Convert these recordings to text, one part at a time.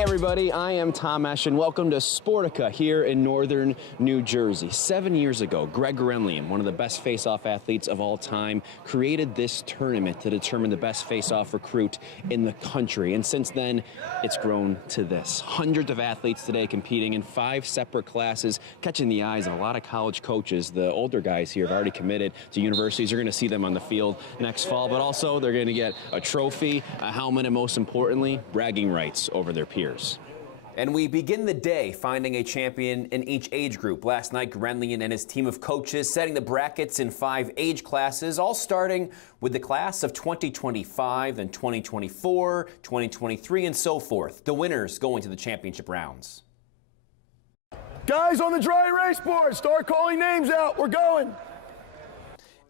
Hey everybody, I am Tom Esch and welcome to Sportica here in northern New Jersey. 7 years ago, Greg Gurenlian, one of the best face-off athletes of all time, created this tournament to determine the best face-off recruit in the country. And since then, it's grown to this. Hundreds of athletes today competing in 5 separate classes, catching the eyes of a lot of college coaches. The older guys here have already committed to universities. You're going to see them on the field next fall, but also they're going to get a trophy, a helmet, and most importantly, bragging rights over their peers. And we begin the day finding a champion in each age group. Last night, Gurenlian and his team of coaches setting the brackets in 5 age classes, all starting with the class of 2025, then 2024, 2023, and so forth. The winners going to the championship rounds. Guys on the dry erase board, start calling names out. We're going.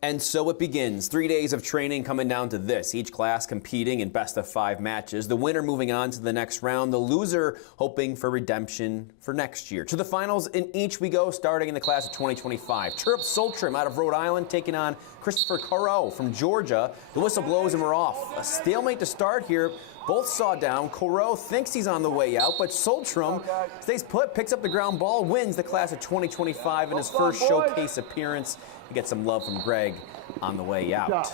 And so it begins. 3 days of training coming down to this. Each class competing in best-of-5 matches. The winner moving on to the next round. The loser hoping for redemption for next year. To the finals in each we go, starting in the class of 2025. Chirrup Soltrim out of Rhode Island taking on Christopher Corot from Georgia. The whistle blows and we're off. A stalemate to start here. Both saw down. Corot thinks he's on the way out, but Soltrim stays put, picks up the ground ball, wins the class of 2025 in his first showcase appearance. He gets some love from Greg on the way out.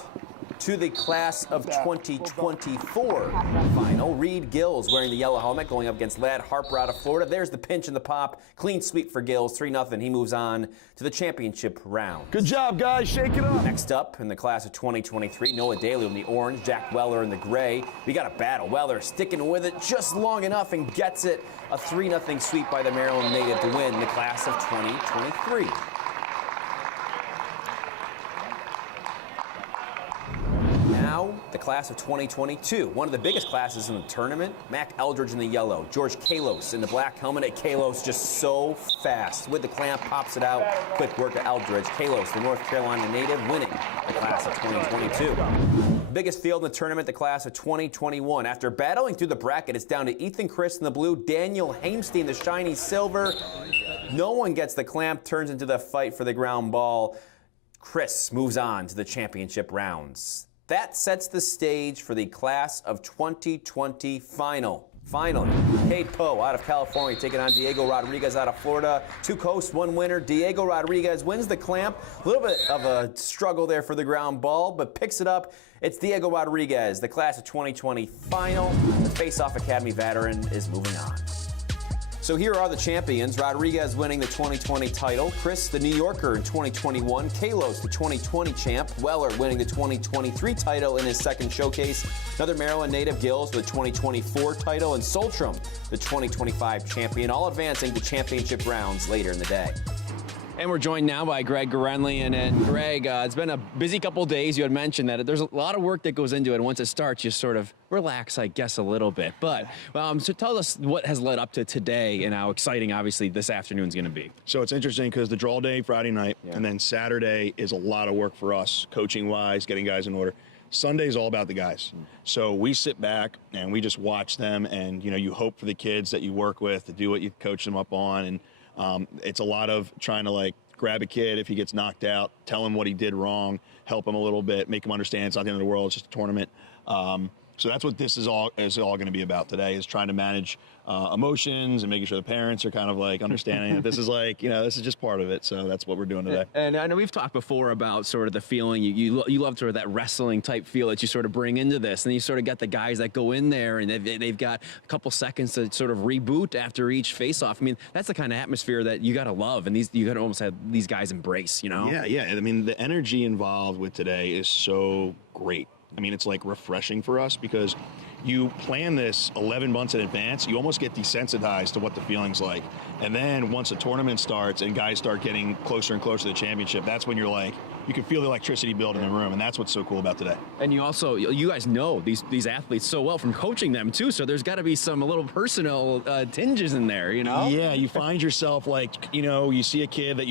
To the class of 2024 final. Reed Gills wearing the yellow helmet going up against Ladd Harper out of Florida. There's the pinch and the pop. Clean sweep for Gills, 3-0. He moves on to the championship round. Good job, guys. Shake it up. Next up in the class of 2023, Noah Daly in the orange, Jack Weller in the gray. We got a battle. Weller sticking with it just long enough and gets it. A 3-0 sweep by the Maryland native to win the class of 2023. Now, the class of 2022, one of the biggest classes in the tournament. Mac Eldridge in the yellow, George Kalos in the black helmet. Kalos just so fast. With the clamp, pops it out. Quick work to Eldridge. Kalos, the North Carolina native, winning the class of 2022. Biggest field in the tournament, the class of 2021. After battling through the bracket, it's down to Ethan Chris in the blue, Daniel Hamstein, the shiny silver. No one gets the clamp, turns into the fight for the ground ball. Chris moves on to the championship rounds. That sets the stage for the class of 2020 final. Finally, Cade Poe out of California taking on Diego Rodriguez out of Florida. 2 coasts, 1 winner. Diego Rodriguez wins the clamp. A little bit of a struggle there for the ground ball, but picks it up. It's Diego Rodriguez, the class of 2020 final. The Faceoff Academy veteran is moving on. So here are the champions. Rodriguez winning the 2020 title. Chris, the New Yorker in 2021. Kalos, the 2020 champ. Weller winning the 2023 title in his second showcase. Another Maryland native, Gills, the 2024 title. And Soltrim, the 2025 champion, all advancing to championship rounds later in the day. And we're joined now by Greg Gurenlian. And Greg, it's been a busy couple days. You had mentioned that there's a lot of work that goes into it. And once it starts, you sort of relax, I guess, a little bit. But so tell us what has led up to today and how exciting, obviously, this afternoon's going to be. So it's interesting because the draw day Friday night, and then Saturday is a lot of work for us, coaching-wise, getting guys in order. Sunday is all about the guys. So we sit back and we just watch them, and you hope for the kids that you work with to do what you coach them up on. And it's a lot of trying to grab a kid if he gets knocked out, tell him what he did wrong, help him a little bit, make him understand it's not the end of the world, it's just a tournament. So that's what this is all going to be about today, is trying to manage emotions and making sure the parents are kind of understanding that this is this is just part of it. So that's what we're doing today. And I know we've talked before about sort of the feeling you love sort of that wrestling type feel that you sort of bring into this, and you sort of got the guys that go in there and they've got a couple seconds to sort of reboot after each face-off. I mean, that's the kind of atmosphere that you got to love, and you got to almost have these guys embrace. Yeah. I mean, the energy involved with today is so great. I mean, it's refreshing for us because you plan this 11 months in advance, you almost get desensitized to what the feeling's like. And then once the tournament starts and guys start getting closer and closer to the championship, that's when you're you can feel the electricity build in the room, and that's what's so cool about today. And you guys know these athletes so well from coaching them too, so there's got to be some little personal tinges in there, Yeah, you find yourself you see a kid that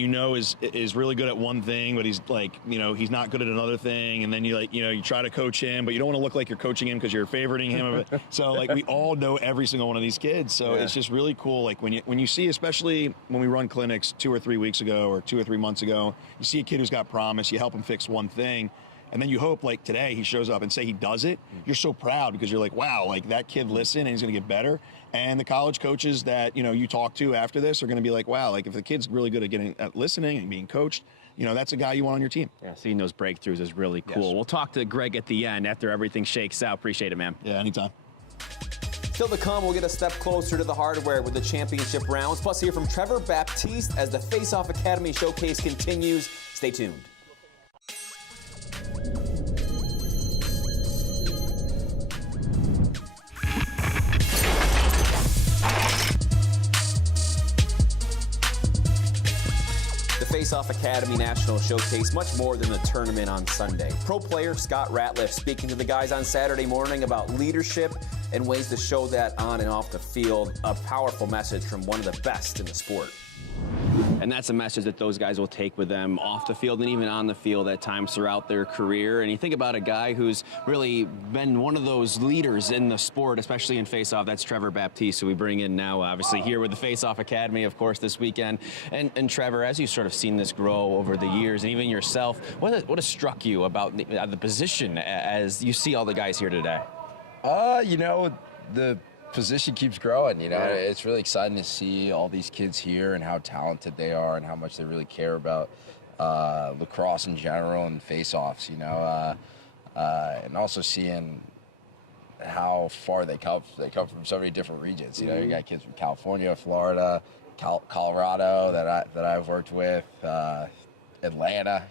is really good at one thing, but he's he's not good at another thing, and then you try to coach him, but you don't want to look like you're coaching him because you're favoriting him. So we all know every single one of these kids, so it's just really cool. When you see, especially when we run clinics 2 or 3 weeks ago or 2 or 3 months ago, you see a kid who's got promise, you help him fix one thing, And then you hope, like today, he shows up and say he does it. You're so proud because you're like, wow, like that kid listened and he's going to get better. And the college coaches that, you talk to after this are going to be like, wow, like if the kid's really good at listening and being coached, that's a guy you want on your team. Yeah, seeing those breakthroughs is really cool. Yes. We'll talk to Greg at the end after everything shakes out. Appreciate it, man. Yeah, anytime. Still to come, we'll get a step closer to the hardware with the championship rounds. Plus, hear from Trevor Baptiste as the Faceoff Academy showcase continues. Stay tuned. The Faceoff Academy National Showcase, much more than the tournament on Sunday. Pro player Scott Ratliff speaking to the guys on Saturday morning about leadership and ways to show that on and off the field. A powerful message from one of the best in the sport. And that's a message that those guys will take with them off the field and even on the field at times throughout their career. And you think about a guy who's really been one of those leaders in the sport, especially in Faceoff. That's Trevor Baptiste, who we bring in now, obviously, here with the Faceoff Academy, of course, this weekend. And Trevor, as you've sort of seen this grow over the years, and even yourself, what has struck you about the position as you see all the guys here today? The position keeps growing. It's really exciting to see all these kids here and how talented they are and how much they really care about lacrosse in general and face-offs, and also seeing how far they come. They come from so many different regions. You got kids from California, Florida, Colorado that I've worked with, Atlanta,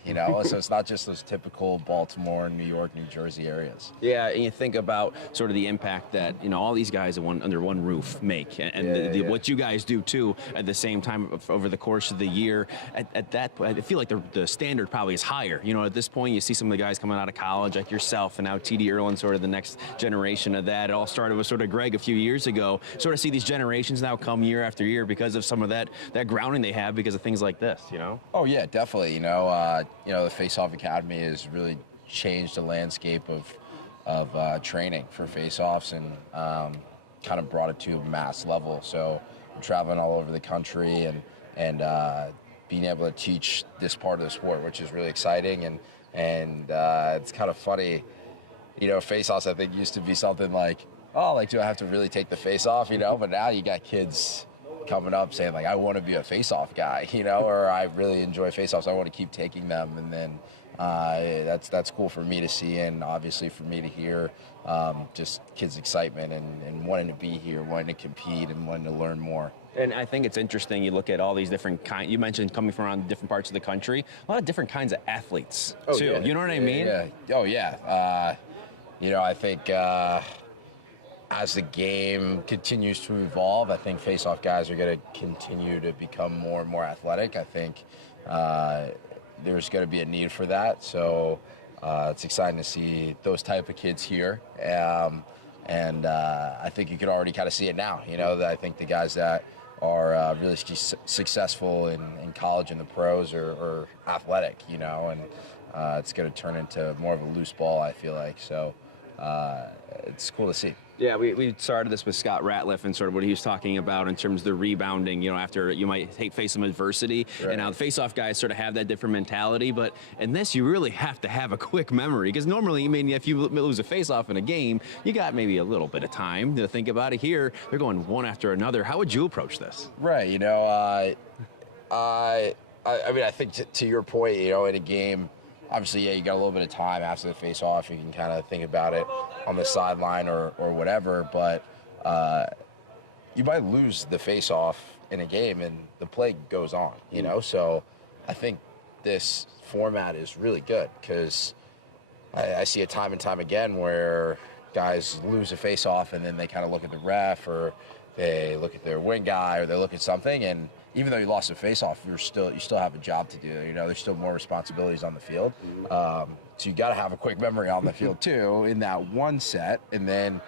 so it's not just those typical Baltimore, New York, New Jersey areas. Yeah, and you think about sort of the impact that all these guys under one roof make, and what you guys do too at the same time over the course of the year. At that point, I feel like the standard probably is higher. At this point, you see some of the guys coming out of college, like yourself, and now TD Erlin, sort of the next generation of that. It all started with sort of Greg a few years ago. Sort of see these generations now come year after year because of some of that grounding they have because of things like this. Oh yeah, definitely. The Faceoff Academy has really changed the landscape of training for face-offs and kind of brought it to a mass level. So I'm traveling all over the country and being able to teach this part of the sport, which is really exciting. And it's kind of funny, face-offs I think used to be something like, do I have to really take the face off, But now you got kids coming up saying like, I want to be a face-off guy, or I really enjoy face-offs. I want to keep taking them. And then that's cool for me to see, and obviously for me to hear just kids' excitement and wanting to be here, wanting to compete and wanting to learn more. And I think it's interesting, you look at all these different you mentioned coming from around different parts of the country, a lot of different kinds of athletes too. Yeah. You know what I mean? Yeah. Oh yeah. I think as the game continues to evolve, I think face-off guys are going to continue to become more and more athletic. I think there's going to be a need for that. So it's exciting to see those type of kids here. And I think you can already kind of see it now. I think the guys that are really successful in college and the pros are athletic, and it's going to turn into more of a loose ball, I feel like. So it's cool to see. Yeah, we started this with Scott Ratliff and sort of what he was talking about in terms of the rebounding, after you might face some adversity. Right. And now the face-off guys sort of have that different mentality. But in this, you really have to have a quick memory because normally, if you lose a face-off in a game, you got maybe a little bit of time to think about it. Here, they're going one after another. How would you approach this? Right, I think to your point, in a game, obviously, you got a little bit of time after the face-off. You can kind of think about it on the sideline or whatever, but you might lose the face-off in a game and the play goes on, So I think this format is really good because I see it time and time again where guys lose a face-off and then they kind of look at the ref or they look at their wing guy or they look at something, and even though you lost a face-off, you still have a job to do. There's still more responsibilities on the field. So you got to have a quick memory on the field too in that one set, and then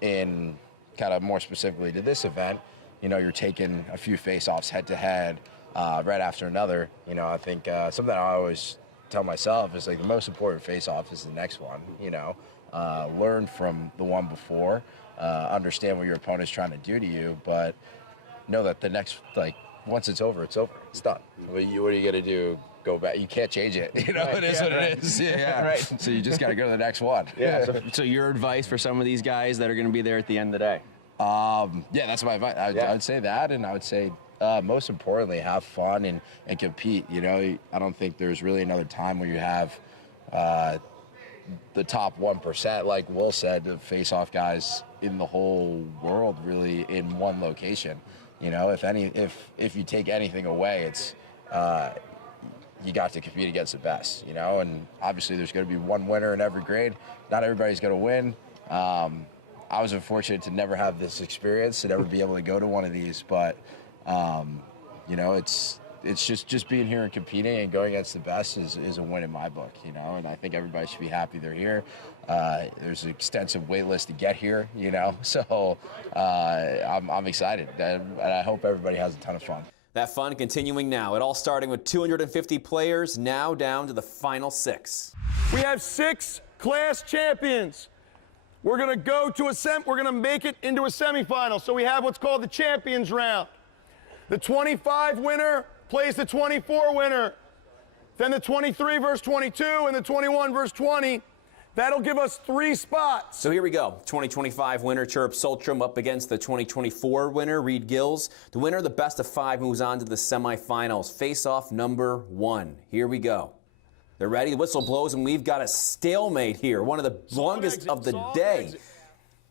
in kind of more specifically to this event, you're taking a few face-offs head-to-head right after another. I think something I always tell myself is like the most important face-off is the next one. Learn from the one before, understand what your opponent's trying to do to you, but know that the next, once it's over, it's over. It's done. What are you going to do? go back. You can't change it. You know, it is what it is. Yeah. Right. So you just got to go to the next one. Yeah. So your advice for some of these guys that are going to be there at the end of the day? Yeah, that's my advice. I would say that, and I would say most importantly, have fun and compete. You know, I don't think there's really another time where you have the top 1%, like Will said, the face-off guys in the whole world really in one location. You know, if you take anything away, it's you got to compete against the best. You know, and obviously there's going to be one winner in every grade. Not everybody's going to win. I was unfortunate to never have this experience, to never be able to go to one of these, but you know, it's just being here and competing and going against the best is a win in my book, you know, and I think everybody should be happy they're here. There's an extensive wait list to get here, you know, so I'm excited, and I hope everybody has a ton of fun. That fun continuing now. It all starting with 250 players, now down to the final 6. We have 6 class champions. We're going to go to we're going to make it into a semifinal. So we have what's called the champions round. The 25 winner plays the 24 winner. Then the 23 versus 22 and the 21 versus 20. That'll give us 3 spots. So here we go. 2025 winner Chirp Soltrom up against the 2024 winner Reed Gills. The winner of the best of 5 moves on to the semifinals. Face-off number 1. Here we go. They're ready. The whistle blows, and we've got a stalemate here. One of the longest of the day.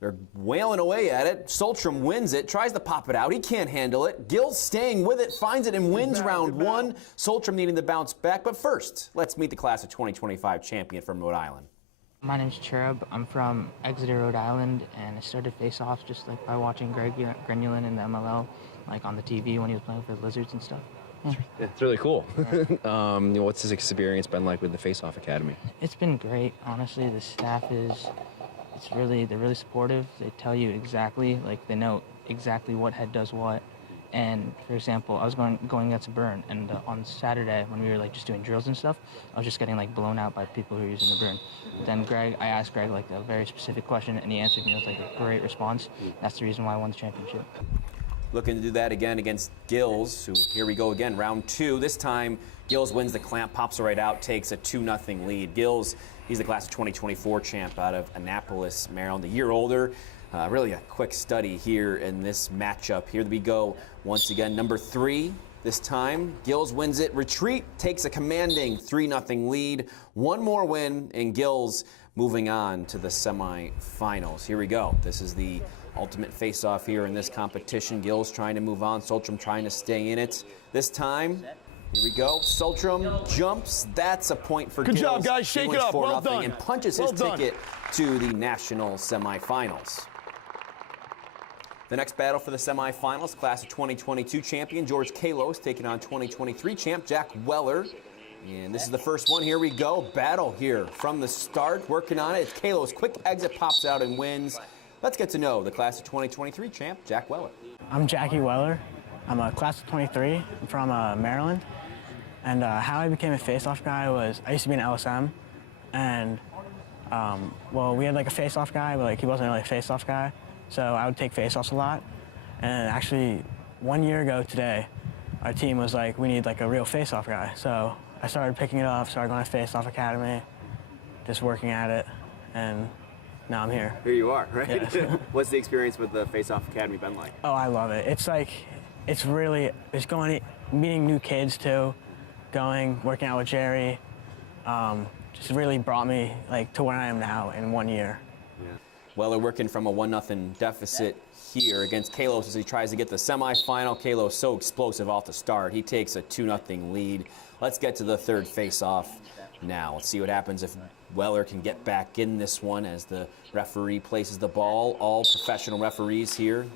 They're wailing away at it. Soltrom wins it, tries to pop it out. He can't handle it. Gills staying with it, finds it, and wins round 1. Soltrom needing to bounce back. But first, let's meet the class of 2025 champion from Rhode Island. My name's Cherub. I'm from Exeter, Rhode Island, and I started Face-Off just like by watching Greg Grenulin in the MLL, like on the TV when he was playing for the Lizards and stuff. Yeah. It's really cool. What's this experience been like with the Face-Off Academy? It's been great, honestly. The staff they're really supportive. They tell you exactly, like they know exactly what head does what. And for example, I was going against a burn, and on Saturday when we were like just doing drills and stuff, I was just getting like blown out by people who were using the burn. Then I asked Greg like a very specific question, and he answered me with like a great response. That's the reason why I won the championship. Looking to do that again against Gills, who, here we go again, round 2. This time, Gills wins the clamp, pops it right out, takes a 2-0 lead. Gills, he's the class of 2024 champ out of Annapolis, Maryland, a year older. Really a quick study here in this matchup. Here we go once again, number 3. This time, Gills wins it. Retreat takes a commanding 3-0 lead. One more win, and Gills moving on to the semifinals. Here we go. This is the ultimate face-off here in this competition. Gills trying to move on. Soltrom trying to stay in it. This time, here we go. Soltrom jumps. That's a point for Gills. Good job, guys. Shake it up. Well done. And punches his ticket to the national semifinals. The next battle for the semifinals, class of 2022 champion George Kalos taking on 2023 champ Jack Weller. And this is the first one. Here we go. Battle here from the start. Working on it. It's Kalos. Quick exit, pops out and wins. Let's get to know the class of 2023 champ Jack Weller. I'm Jackie Weller. I'm a class of 23. I'm from Maryland. And how I became a face-off guy was I used to be an LSM. And, well, we had like a face-off guy, but like he wasn't really a face-off guy. So I would take face-offs a lot. And actually, 1 year ago today, our team was like, we need like a real face-off guy. So I started picking it up, started going to Faceoff Academy, just working at it, and now I'm here. Here you are, right? Yeah. What's the experience with the Faceoff Academy been like? Oh, I love it. It's like, it's going, meeting new kids too, working out with Jerry, just really brought me like to where I am now in 1 year. Yeah. Weller working from a 1-0 deficit here against Kalos as he tries to get the semifinal. Kalos so explosive off the start. He takes a 2-0 lead. Let's get to the third face-off now. Let's see what happens if Weller can get back in this one as the referee places the ball. All professional referees here.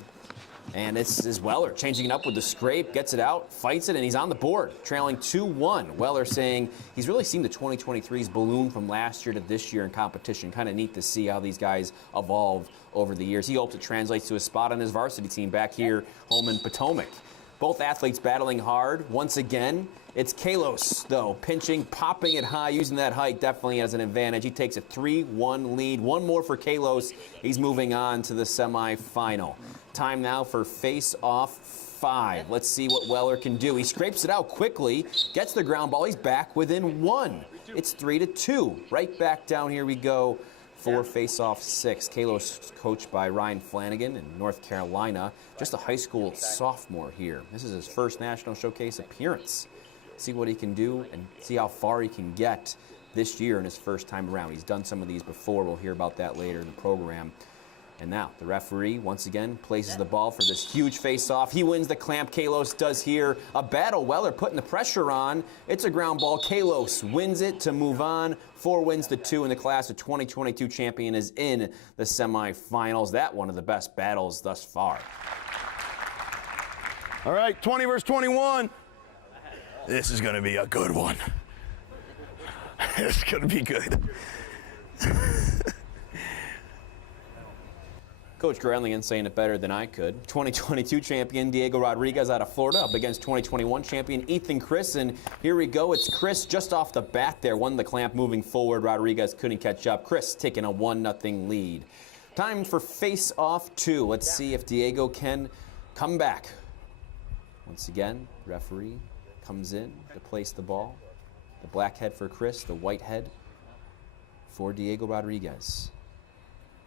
And this is Weller changing it up with the scrape, gets it out, fights it, and he's on the board, trailing 2-1. Weller saying he's really seen the 2023's balloon from last year to this year in competition. Kind of neat to see how these guys evolve over the years. He hopes it translates to a spot on his varsity team back here home in Potomac. Both athletes battling hard. Once again, it's Kalos, though, pinching, popping it high, using that height definitely as an advantage. He takes a 3-1 lead. One more for Kalos. He's moving on to the semifinal. Time now for face-off 5. Let's see what Weller can do. He scrapes it out quickly, gets the ground ball. He's back within 1. It's 3-2. Right back down, here we go for face-off 6. Kalos coached by Ryan Flanagan in North Carolina. Just a high school sophomore here. This is his first National Showcase appearance. See what he can do and see how far he can get this year in his first time around. He's done some of these before. We'll hear about that later in the program. And now the referee once again places the ball for this huge face-off. He wins the clamp. Kalos does here. A battle. Weller putting the pressure on. It's a ground ball. Kalos wins it to move on. 4 wins to 2, and the class of 2022 champion is in the semifinals. That one of the best battles thus far. All right, 20 versus 21. This is going to be a good one. It's going to be good. Coach Grenlian saying it better than I could. 2022 champion Diego Rodriguez out of Florida up against 2021 champion Ethan Chris. And here we go. It's Chris just off the bat there. Won the clamp moving forward. Rodriguez couldn't catch up. Chris taking a 1-0 lead. Time for face-off 2. Let's see if Diego can come back. Once again, referee comes in to place the ball. The black head for Chris, the white head for Diego Rodriguez.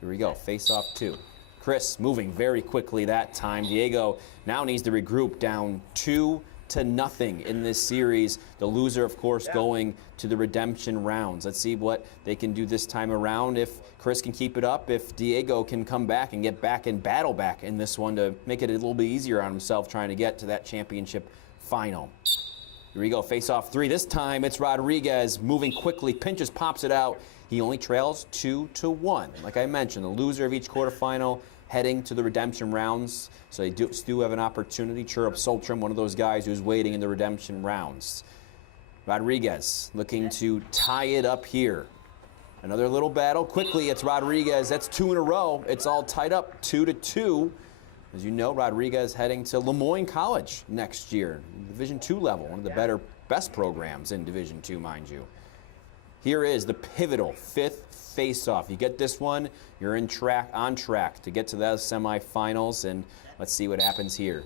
Here we go, face-off 2. Chris moving very quickly that time. Diego now needs to regroup, down 2-0 in this series. The loser, of course, going to the redemption rounds. Let's see what they can do this time around. If Chris can keep it up, if Diego can come back and get back and battle back in this one to make it a little bit easier on himself trying to get to that championship final. Here we go, face-off 3. This time it's Rodriguez moving quickly, pinches, pops it out. He only trails 2-1. Like I mentioned, the loser of each quarterfinal heading to the redemption rounds. So they do have an opportunity. Churup Soltram, one of those guys who's waiting in the redemption rounds. Rodriguez looking to tie it up here. Another little battle. Quickly, it's Rodriguez. That's 2 in a row. It's all tied up 2-2. As you know, Rodriguez heading to Lemoyne College next year, Division II level, one of the best programs in Division II, mind you. Here is the pivotal 5th face-off. You get this one, you're on track to get to the semifinals, and let's see what happens here.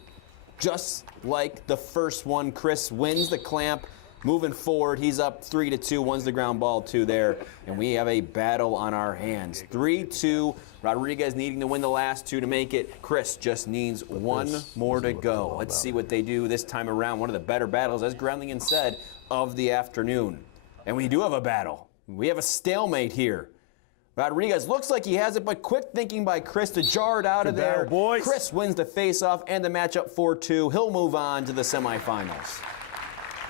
Just like the first one, Chris wins the clamp. Moving forward, he's up 3-2, wins the ground ball 2 there, and we have a battle on our hands. 3-2, Rodriguez needing to win the last 2 to make it. Chris just needs 1 more to go. Let's see what they do this time around. One of the better battles, as Grenlian said, of the afternoon. And we do have a battle. We have a stalemate here. Rodriguez looks like he has it, but quick thinking by Chris to jar it out of there. Boys. Chris wins the face-off and the matchup 4-2. He'll move on to the semifinals.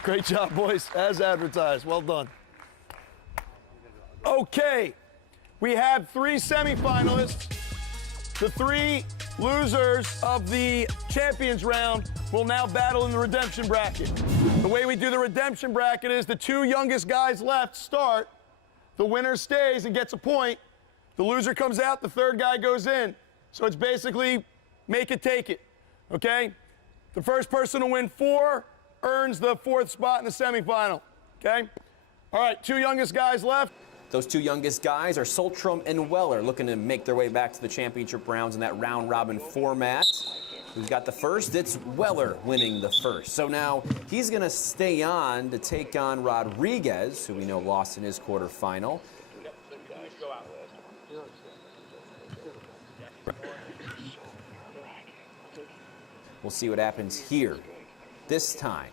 Great job, boys, as advertised. Well done. Okay, we have 3 semifinalists. The 3 losers of the champions round will now battle in the redemption bracket. The way we do the redemption bracket is the 2 youngest guys left start. The winner stays and gets a point. The loser comes out, the 3rd guy goes in. So it's basically make it, take it, okay? The first person to win 4 earns the 4th spot in the semifinal, okay? All right, 2 youngest guys left. Those 2 youngest guys are Soltram and Weller, looking to make their way back to the championship rounds in that round-robin format. Who's got the first? It's Weller winning the first. So now he's going to stay on to take on Rodriguez, who we know lost in his quarterfinal. We'll see what happens here. This time,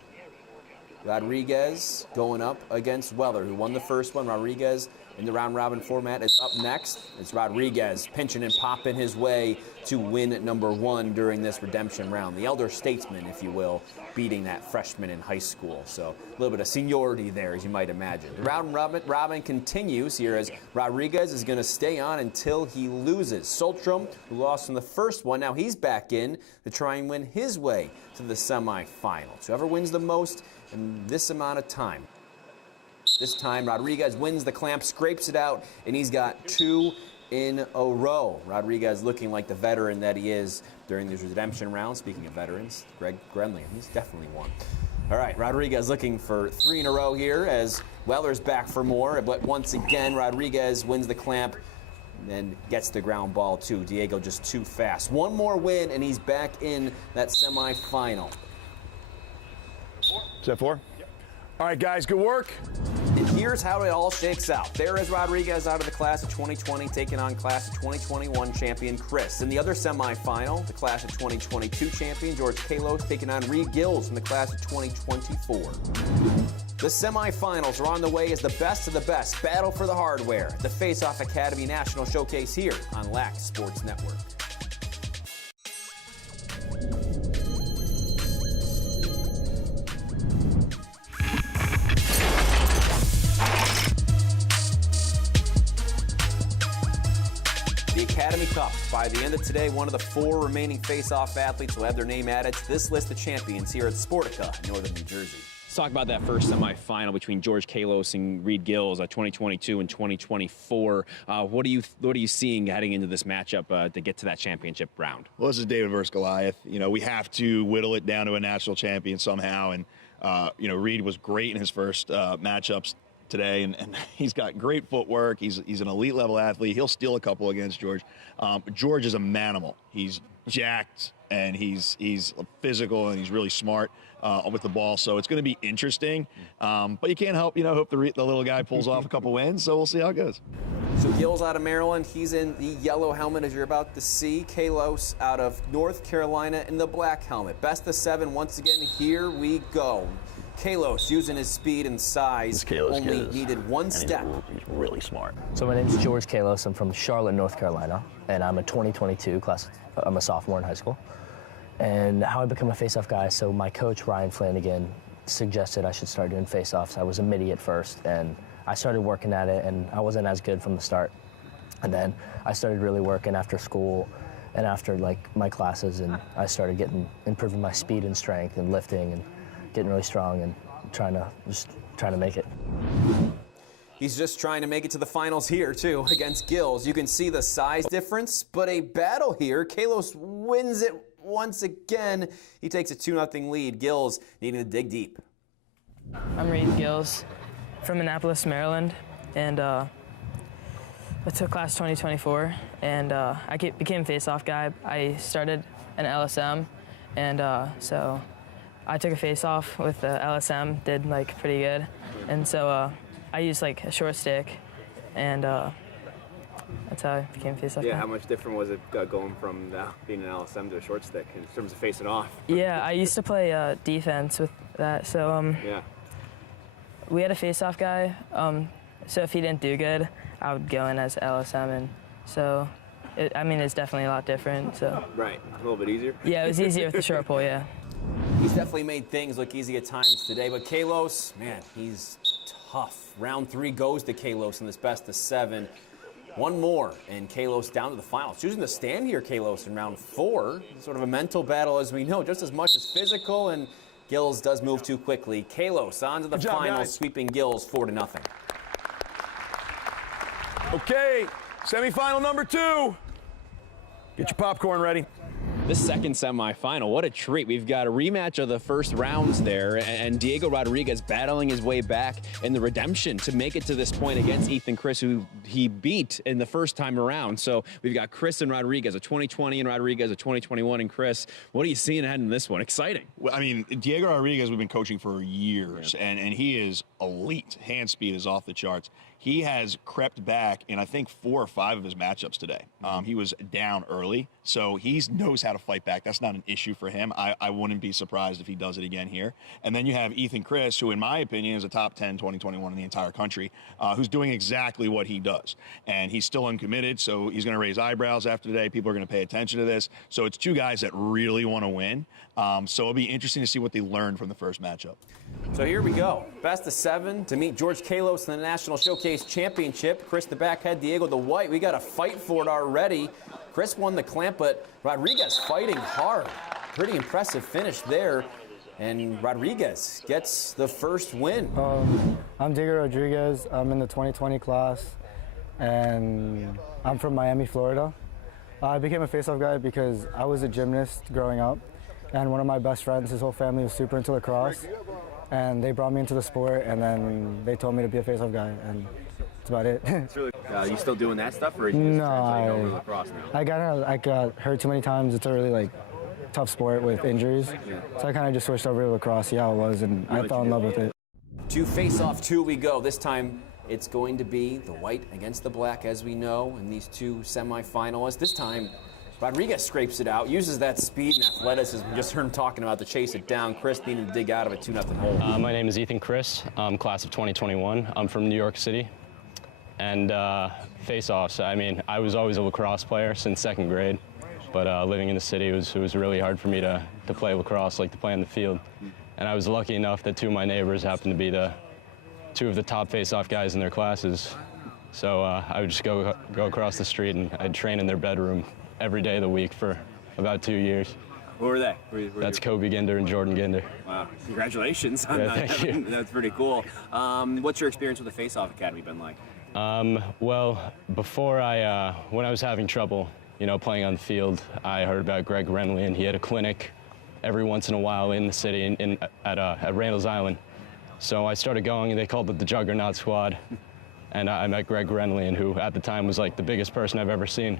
Rodriguez going up against Weller, who won the first one. Rodriguez in the round-robin format is up next. It's Rodriguez pinching and popping his way to win number 1 during this redemption round. The elder statesman, if you will, beating that freshman in high school. So a little bit of seniority there, as you might imagine. The round-robin continues here as Rodriguez is going to stay on until he loses. Soltram, who lost in the first one, now he's back in to try and win his way to the semifinals. Whoever wins the most in this amount of time. This time, Rodriguez wins the clamp, scrapes it out, and he's got 2 in a row. Rodriguez looking like the veteran that he is during these redemption rounds. Speaking of veterans, Greg Grenlian, he's definitely one. All right, Rodriguez looking for 3 in a row here as Weller's back for more. But once again, Rodriguez wins the clamp. and gets the ground ball too. Diego just too fast. One more win and he's back in that semifinal. Is that 4? Yep. All right, guys, good work. And here's how it all shakes out. There is Rodriguez out of the class of 2020 taking on class of 2021 champion Chris. In the other semifinal, the class of 2022 champion George Kalos taking on Reed Gills from the class of 2024. The semifinals are on the way as the best of the best battle for the hardware. The Faceoff Academy National Showcase here on LAC Sports Network. The Academy Cup. By the end of today, one of the 4 remaining face-off athletes will have their name added to this list of champions here at Sportica in Northern New Jersey. Let's talk about that first semifinal between George Kalos and Reed Gills, 2022 and 2024. What are you seeing heading into this matchup to get to that championship round? Well, this is David versus Goliath. You know, we have to whittle it down to a national champion somehow. And, you know, Reed was great in his first matchups today, and he's got great footwork. He's an elite level athlete. He'll steal a couple against George. George is a manimal. He's jacked and he's physical and he's really smart with the ball. So it's going to be interesting. But you can't help, hope the little guy pulls off a couple wins. So we'll see how it goes. So Gills out of Maryland, he's in the yellow helmet as you're about to see. Kalos out of North Carolina in the black helmet. Best of 7 once again. Here we go. Kalos, using his speed and size, only needed one step. He's really smart. So my name's George Kalos. I'm from Charlotte, North Carolina, and I'm a 2022 class. I'm a sophomore in high school. And how I become a face-off guy, so my coach, Ryan Flanagan, suggested I should start doing face-offs. I was a midi at first, and I started working at it, and I wasn't as good from the start. And then I started really working after school and after my classes, and I started improving my speed and strength and lifting and getting really strong and trying to make it. He's just trying to make it to the finals here, too, against Gills. You can see the size difference, but a battle here. Kalos wins it once again. He takes a 2-0 lead. Gills needing to dig deep. I'm Reed Gills from Annapolis, Maryland, and I took class 2024, and I became face-off guy. I started an LSM, and so I took a face-off with the LSM, did pretty good, and so I used a short stick, and that's how I became face-off. Yeah, how much different was it going from being an LSM to a short stick in terms of facing off? Yeah, I used to play defense with that, so yeah. We had a face-off guy, so if he didn't do good, I would go in as LSM, and so it's definitely a lot different. So right, a little bit easier. Yeah, it was easier with the short pull. Yeah. He's definitely made things look easy at times today, but Kalos, man, he's tough. Round 3 goes to Kalos in this best of 7. One more, and Kalos down to the finals. Choosing to stand here, Kalos, in round 4. Sort of a mental battle, as we know, just as much as physical, and Gills does move too quickly. Kalos on to the finals, sweeping Gills 4-0. Okay, semifinal number 2. Get your popcorn ready. This second semifinal, what a treat. We've got a rematch of the first rounds there, and Diego Rodriguez battling his way back in the redemption to make it to this point against Ethan Chris, who he beat in the first time around. So we've got Chris and Rodriguez, a 2020 and Rodriguez, a 2021 and Chris. What are you seeing ahead in this one? Exciting. Well, I mean, Diego Rodriguez, we've been coaching for years, and he is elite. Hand speed is off the charts. He has crept back in, I think, 4 or 5 of his matchups today. He was down early, so he knows how to fight back. That's not an issue for him. I wouldn't be surprised if he does it again here. And then you have Ethan Chris, who, in my opinion, is a top 10 2021 in the entire country, who's doing exactly what he does. And he's still uncommitted, so he's going to raise eyebrows after today. People are going to pay attention to this. So it's 2 guys that really want to win. So it'll be interesting to see what they learn from the first matchup. So here we go. Best of 7 to meet George Kalos in the National Showcase Championship. Chris the backhead, Diego the white. We got a fight for it already. Chris won the clamp, but Rodriguez fighting hard. Pretty impressive finish there. And Rodriguez gets the first win. I'm Diego Rodriguez. I'm in the 2020 class, and I'm from Miami, Florida. I became a face-off guy because I was a gymnast growing up, and one of my best friends, his whole family was super into lacrosse, and they brought me into the sport, and then they told me to be a face-off guy, and That's about it. It's really. You still doing that stuff, or are you just translating over to lacrosse now? I got hurt too many times. It's a really like tough sport with injuries. So I kind of just switched over to lacrosse, see how it was, and I fell in love with it. To Face-Off 2 we go. This time it's going to be the white against the black, as we know, and these two semifinalists. This time Rodriguez scrapes it out, uses that speed and athleticism. You just heard him talking about to chase it down. Chris needing to dig out of a 2-0 hole. My name is Ethan Chris. I'm class of 2021. I'm from New York City. And face-offs, I mean, I was always a lacrosse player since 2nd grade. But living in the city, it was really hard for me to play lacrosse, like to play on the field. And I was lucky enough that 2 of my neighbors happened to be the 2 of the top face-off guys in their classes. So I would just go across the street and I'd train in their bedroom every day of the week for about 2 years. Who were they? That's Kobe Ginder and Jordan Ginder. Wow, congratulations on that. Thank you. That's pretty cool. What's your experience with the Face-Off Academy been like? Well, before when I was having trouble, playing on the field, I heard about Greg Renly, and he had a clinic every once in a while in the city at Randall's Island. So I started going, and they called it the Juggernaut Squad. And I met Greg Renly, and who at the time was like the biggest person I've ever seen.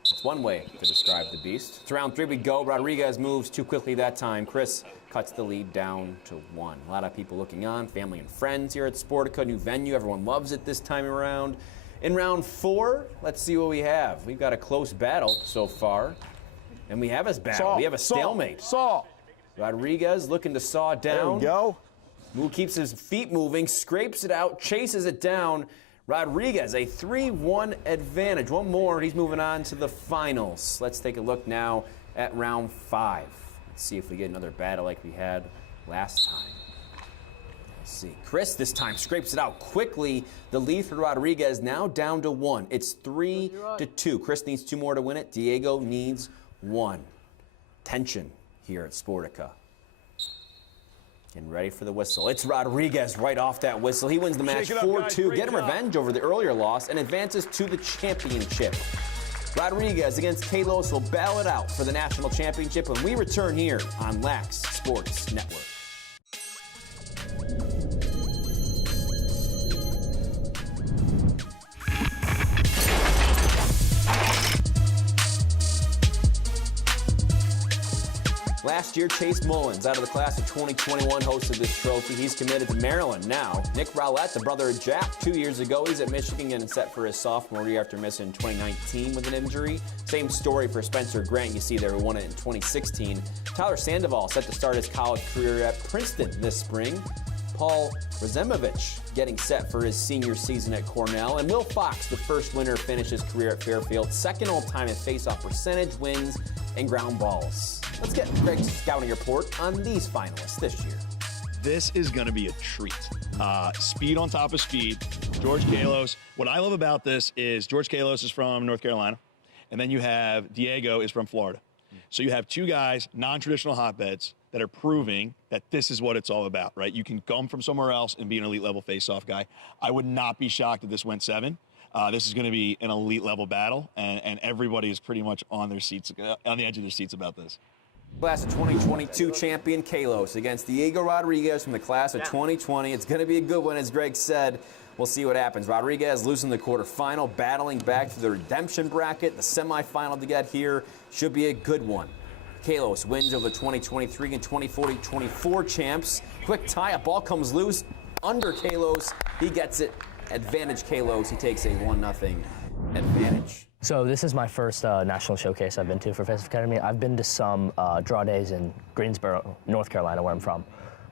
It's one way to describe the beast. It's round 3 we go. Rodriguez moves too quickly that time. Chris cuts the lead down to 1. A lot of people looking on, family and friends here at Sportica, new venue. Everyone loves it this time around. In round 4, let's see what we have. We've got a close battle so far. And we have a battle. We have a stalemate. Rodriguez looking to saw down. There we go. Who keeps his feet moving, scrapes it out, chases it down. Rodriguez, a 3-1 advantage. One more, he's moving on to the finals. Let's take a look now at round 5. Let's see if we get another battle like we had last time. Let's see. Chris this time scrapes it out quickly. The lead for Rodriguez now down to 1. It's 3-2. Chris needs 2 more to win it. Diego needs 1. Tension here at Sportica. Getting ready for the whistle. It's Rodriguez right off that whistle. He wins the match 4-2, getting revenge over the earlier loss and advances to the championship. Rodriguez against Kalos will battle it out for the national championship when we return here on Lax Sports Network. Last year, Chase Mullins, out of the class of 2021, hosted this trophy. He's committed to Maryland now. Nick Rowlett, the brother of Jack, 2 years ago, he's at Michigan and set for his sophomore year after missing 2019 with an injury. Same story for Spencer Grant, you see there, who won it in 2016. Tyler Sandoval set to start his college career at Princeton this spring. Paul Razemovich getting set for his senior season at Cornell. And Will Fox, the first winner, finished his career at Fairfield. Second all-time in face-off percentage, wins, and ground balls. Let's get Greg's scouting report on these finalists this year. This is going to be a treat. Speed on top of speed. George Kalos. What I love about this is George Kalos is from North Carolina, and then you have Diego is from Florida. So you have 2 guys, non-traditional hotbeds, that are proving that this is what it's all about, right? You can come from somewhere else and be an elite level face-off guy. I would not be shocked if this went 7. This is going to be an elite level battle, and everybody is pretty much on their seats, on the edge of their seats about this. Class of 2022 champion Kalos against Diego Rodriguez from the class of 2020. It's going to be a good one, as Greg said. We'll see what happens. Rodriguez losing the quarterfinal, battling back to the redemption bracket. The semifinal to get here should be a good one. Kalos wins over the 2023 and 2024 champs. Quick tie-up, ball comes loose. Under Kalos, he gets it. Advantage Kalos, he takes a 1-0 advantage. So this is my first national showcase I've been to for Faceoff Academy. I've been to some draw days in Greensboro, North Carolina, where I'm from,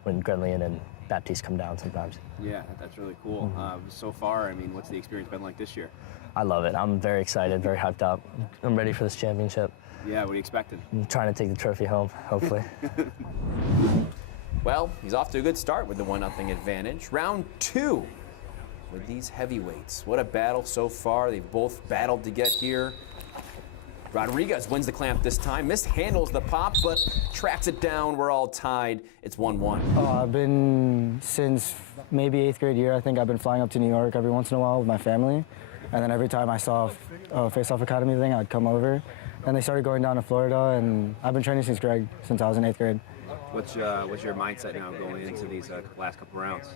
when Grenlian and Baptiste come down sometimes. Yeah, that's really cool. So far, I mean, what's the experience been like this year? I love it. I'm very excited, very hyped up. I'm ready for this championship. Yeah, what are you expecting? I'm trying to take the trophy home, hopefully. Well, he's off to a good start with the 1-0 advantage. Round 2 with these heavyweights. What a battle so far. They've both battled to get here. Rodriguez wins the clamp this time, mishandles the pop, but tracks it down. We're all tied. It's 1-1. I've been, since maybe 8th grade year, I think I've been flying up to New York every once in a while with my family. And then every time I saw a Face-Off Academy thing, I'd come over. And they started going down to Florida, and I've been training since I was in 8th grade. What's your mindset now going into these last couple rounds?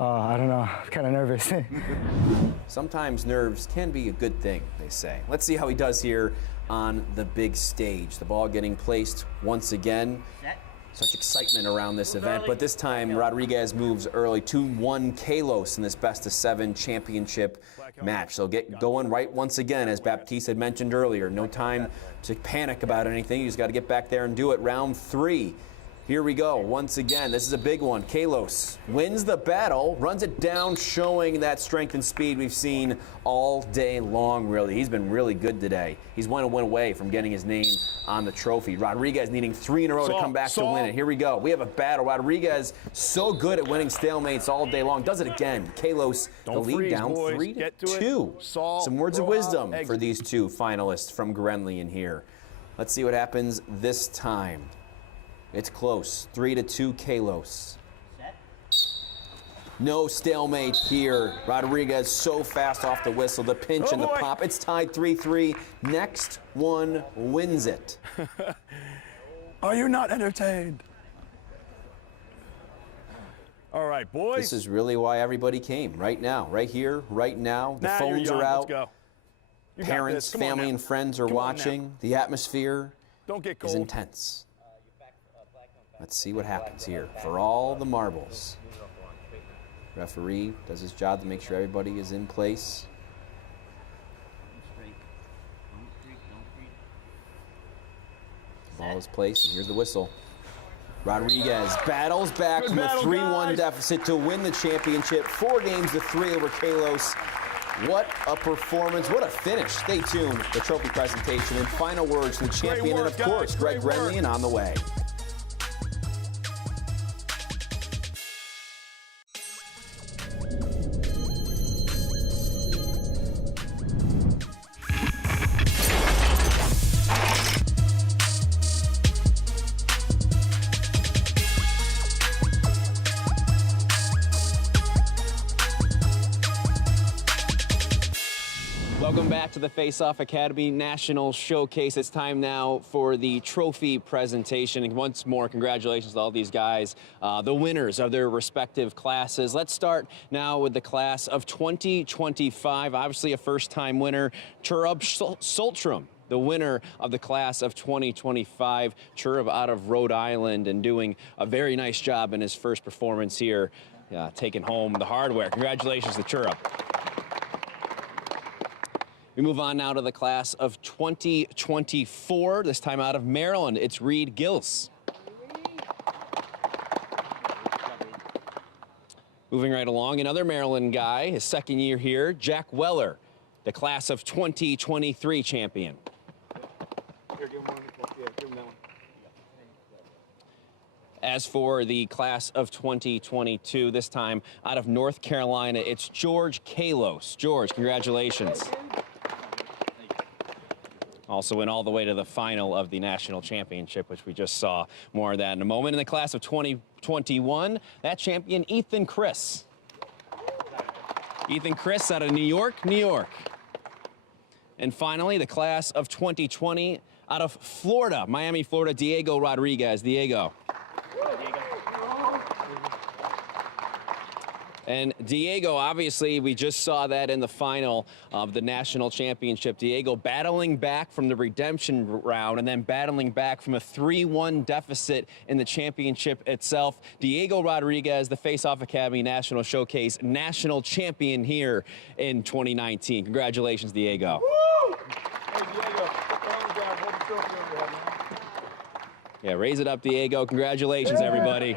I don't know. I'm kind of nervous. Sometimes nerves can be a good thing, they say. Let's see how he does here on the big stage. The ball getting placed once again. Such excitement around this event, but this time Rodriguez moves early. 2-1 Kalos in this best-of-7 championship match. So get going right once again, as Baptiste had mentioned earlier. No time to panic about anything. You just got to get back there and do it. Round 3. Here we go. Once again, this is a big one. Kalos wins the battle, runs it down, showing that strength and speed we've seen all day long, really. He's been really good today. He's 1 away from getting his name on the trophy. Rodriguez needing 3 in a row to come back to win it. Here we go. We have a battle. Rodriguez so good at winning stalemates all day long. Does it again. Kalos, the lead down 3-2. Some words of wisdom for these two finalists from Grenlian here. Let's see what happens this time. It's close. 3-2 Kalos. No stalemate here. Rodriguez so fast off the whistle, the pinch and the pop. It's tied 3-3. Next one wins it. Are you not entertained? All right, boys. This is really why everybody came. Right now, right here, right now. The phones are out. Let's go. Parents, family, and friends are watching. The atmosphere is intense. Let's see what happens here for all the marbles. Referee does his job to make sure everybody is in place. The ball is placed, and here's the whistle. Rodriguez battles back from a 3-1 deficit to win the championship. 4-3 over Kalos. What a performance, what a finish. Stay tuned, the trophy presentation and final words from the champion, and of course, Greg Grenlian on the way. Welcome back to the Faceoff Academy National Showcase. It's time now for the trophy presentation. And once more, congratulations to all these guys, the winners of their respective classes. Let's start now with the class of 2025. Obviously a first-time winner, Churub Soltram, the winner of the class of 2025. Churub out of Rhode Island and doing a very nice job in his first performance here, taking home the hardware. Congratulations to Churub. We move on now to the class of 2024, this time out of Maryland. It's Reed Gills. Moving right along, another Maryland guy, his second year here, Jack Weller, the class of 2023 champion. As for the class of 2022, this time out of North Carolina, it's George Kalos. George, congratulations. Also went all the way to the final of the national championship, which we just saw. More of that in a moment. In the class of 2021, that champion, Ethan Chris. Ethan Chris out of New York, New York. And finally, the class of 2020 out of Florida, Miami, Florida, Diego Rodriguez. Diego. And Diego, obviously, we just saw that in the final of the national championship. Diego battling back from the redemption round and then battling back from a 3-1 deficit in the championship itself. Diego Rodriguez, the Faceoff Academy National Showcase national champion here in 2019. Congratulations, Diego. Woo! Hey, Diego. Hold the trophy over your head, man. Yeah, raise it up, Diego. Congratulations, everybody.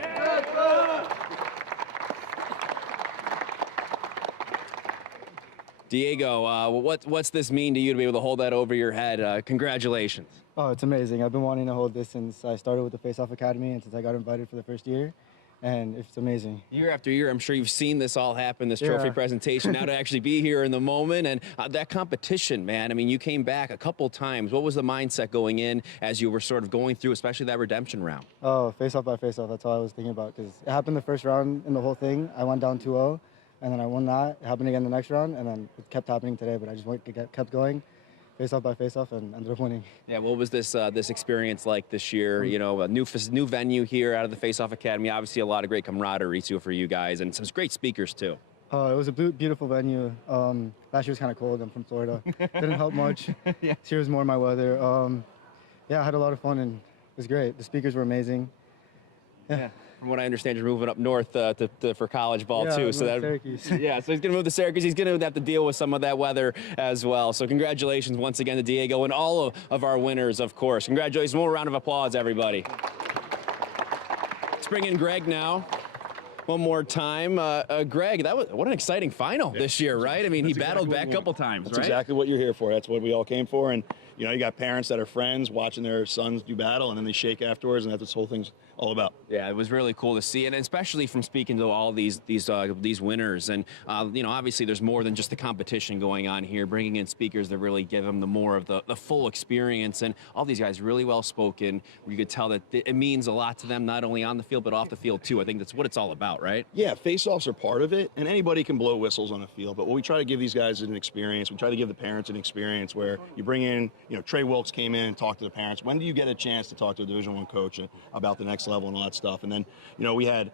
Diego, what's this mean to you to be able to hold that over your head? Congratulations. Oh, it's amazing. I've been wanting to hold this since I started with the Faceoff Academy and since I got invited for the first year, and it's amazing. Year after year, I'm sure you've seen this all happen, this trophy presentation, now to actually be here in the moment, and that competition, man. I mean, you came back a couple times. What was the mindset going in as you were sort of going through, especially that redemption round? Oh, face-off by face-off, that's all I was thinking about, because it happened the first round in the whole thing. I went down 2-0. And then I won that. It happened again the next round, and then it kept happening today, but I just kept going. face-off by face-off and ended up winning. Yeah, what was this this experience like this year? You know, a new venue here out of the Faceoff Academy. Obviously, a lot of great camaraderie too for you guys, and some great speakers too. It was a beautiful venue. Last year was kind of cold. I'm from Florida. Didn't help much. Yeah. This year was more my weather. Yeah, I had a lot of fun and it was great. The speakers were amazing. Yeah. From what I understand, you're moving up north for college ball Yeah, too. So that, Syracuse. yeah, so he's going to move to Syracuse. He's going to have to deal with some of that weather as well. So congratulations once again to Diego and all of our winners, of course. Congratulations. One more round of applause, everybody. Let's bring in Greg now. One more time. Greg, what an exciting final this year, right? I mean, he battled back a couple times, That's right? exactly what you're here for. That's what we all came for. And, you know, you got parents that are friends watching their sons do battle, and then they shake afterwards, and that's what this whole thing's all about. Yeah, it was really cool to see, and especially from speaking to all these winners. And you know, obviously, there's more than just the competition going on here. Bringing in speakers that really give them the more of the full experience, and all these guys really well spoken. You could tell that it means a lot to them, not only on the field but off the field too. I think that's what it's all about, right? Yeah, face-offs are part of it, and anybody can blow whistles on a field. But what we try to give these guys is an experience. We try to give the parents an experience where you bring in, you know, Trey Wilkes came in and talked to the parents. When do you get a chance to talk to a Division I coach about the next level and all that stuff? And then, you know, we had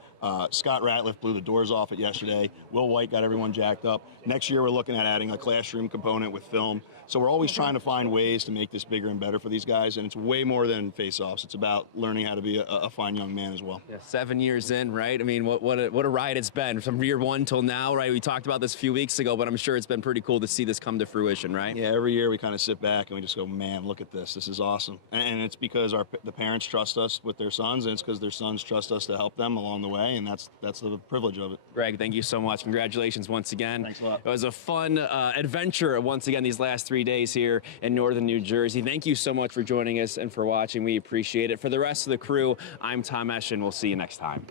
Scott Ratliff blew the doors off it yesterday. Will White got everyone jacked up. Next year, we're looking at adding a classroom component with film. So we're always trying to find ways to make this bigger and better for these guys, and it's way more than face-offs. It's about learning how to be a fine young man as well. Yeah, 7 years in, right? I mean, what a ride it's been from year one till now, right? We talked about this a few weeks ago, but I'm sure it's been pretty cool to see this come to fruition, right? Yeah, every year we kind of sit back and we just go, man, look at this. This is awesome. And it's because the parents trust us with their sons, and it's because their sons trust us to help them along the way, and that's the privilege of it. Greg, thank you so much. Congratulations once again. Thanks a lot. It was a fun adventure once again these last 3 days here in northern New Jersey. Thank you so much for joining us and for watching. We appreciate it. For the rest of the crew, I'm Tom Esch, and we'll see you next time.